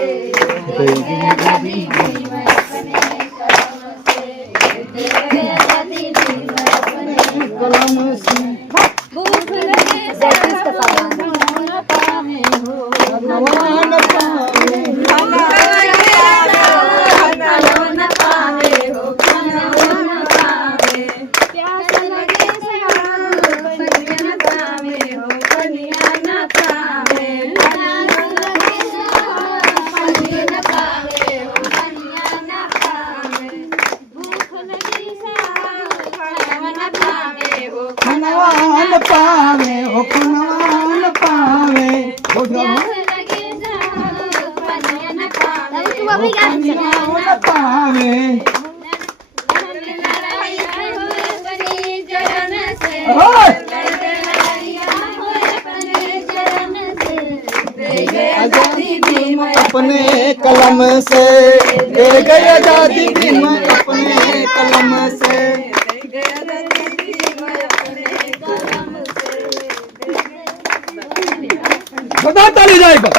दे गए आजादी भीम अपने कलम से। भूख लगे भगवान पावे हो, भगवान पावे भगवान पावे हो, भगवान पावे। प्यास लगे पनिया न पावे हो, पनिया न पावे। प्यास लगे पनिया न पावे हो, पनिया न पावे। भूख लगी खाना न पावे हो, खनवान पावे हो, खनवान पावे। प्यास लगे पनिया न पावे हो, खनवान पावे। आजादी भीम अपने कलम से, दे गए आजादी भीम अपने कलम से। बता ताली जाएगा।